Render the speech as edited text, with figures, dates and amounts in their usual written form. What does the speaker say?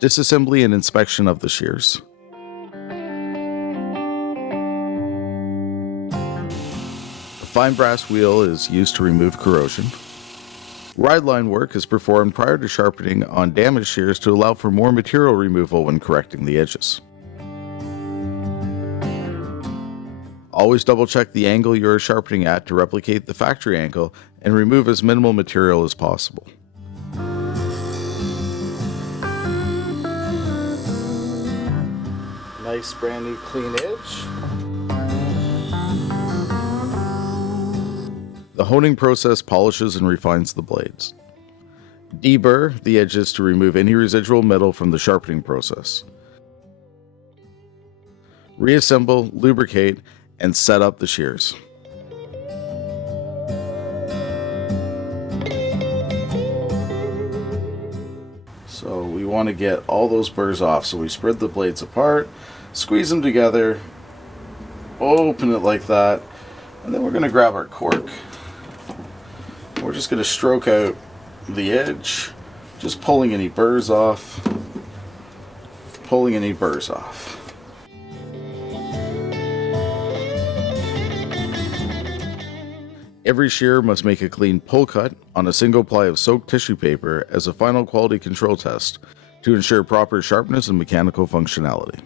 Disassembly and inspection of the shears. A fine brass wheel is used to remove corrosion. Ride line work is performed prior to sharpening on damaged shears to allow for more material removal when correcting the edges. Always double check the angle you are sharpening at to replicate the factory angle and remove as minimal material as possible. Nice brand new clean edge. The honing process polishes and refines the blades. Deburr the edges to remove any residual metal from the sharpening process. Reassemble, lubricate, and set up the shears. So we want to get all those burrs off, so we spread the blades apart, squeeze them together, open it like that, and then we're going to grab our cork. We're just going to stroke out the edge, just pulling any burrs off, Every shear must make a clean pull cut on a single ply of soaked tissue paper as a final quality control test to ensure proper sharpness and mechanical functionality.